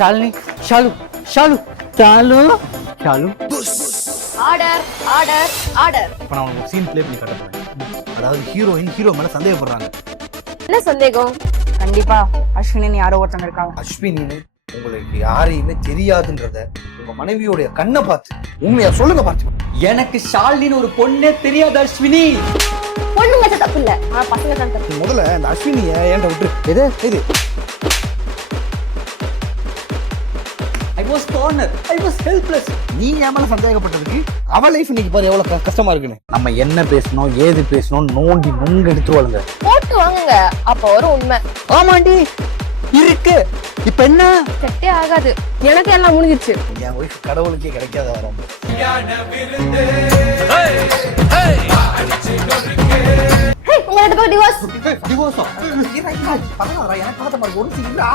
Shalini, Shalu, Shalu, Shalu, Shalu. Order order order. இப்போ நான் உங்களுக்கு சீன் ப்ளே பண்ணி காட்ட போறேன். அதாவது ஹீரோயின் ஹீரோ மேல சந்தேகப்படுறாங்க. என்ன சந்தேகம்? கண்டிப்பா அஸ்வினின்னு யாரோ ஒருத்தங்க இருக்காங்க. அஸ்வினின்னு உங்களுக்கு யாரையுமே தெரியாதுன்றத உங்க மனைவியோடைய கண்ணை பார்த்து உண்மையா சொல்லுங்க பார்த்து. எனக்கு ஷாலினின்னு ஒரு பொண்ணே தெரியாது அஸ்வினி. பொண்ணுங்க தப்பு இல்ல, ஆனா பசங்க தான் தப்பு. முதல்ல அந்த அஸ்வினியை ஏன்டா விட்டு இது I was cornered. I was helpless. நீ என் மேல சந்தேகப்பட்டதுக்கு அவ லைஃப் இன்னைக்கு பாரு எவ்வளவு கஷ்டமா இருக்குன்னு. நம்ம என்ன பேசணும் ஏது பேசணும் நோண்டி நுங்க எடுத்துருவாளுங்க. போட்டு வாங்குங்க, அப்ப வரும் உண்மை. ஆமாண்டி இருக்கு. இப்ப என்ன? செட்டே ஆகாது, எனக்கு எல்லாம் முடிஞ்சிருச்சு. என் ஒய்ஃப் கடவுளுக்கே கிடைக்காத வரும். உங்க ரெண்டு பேரும் டிவோர்ஸ். டிவோர்ஸா? எனக்கு பார்த்த மாதிரி ஒரு சிங்கிளா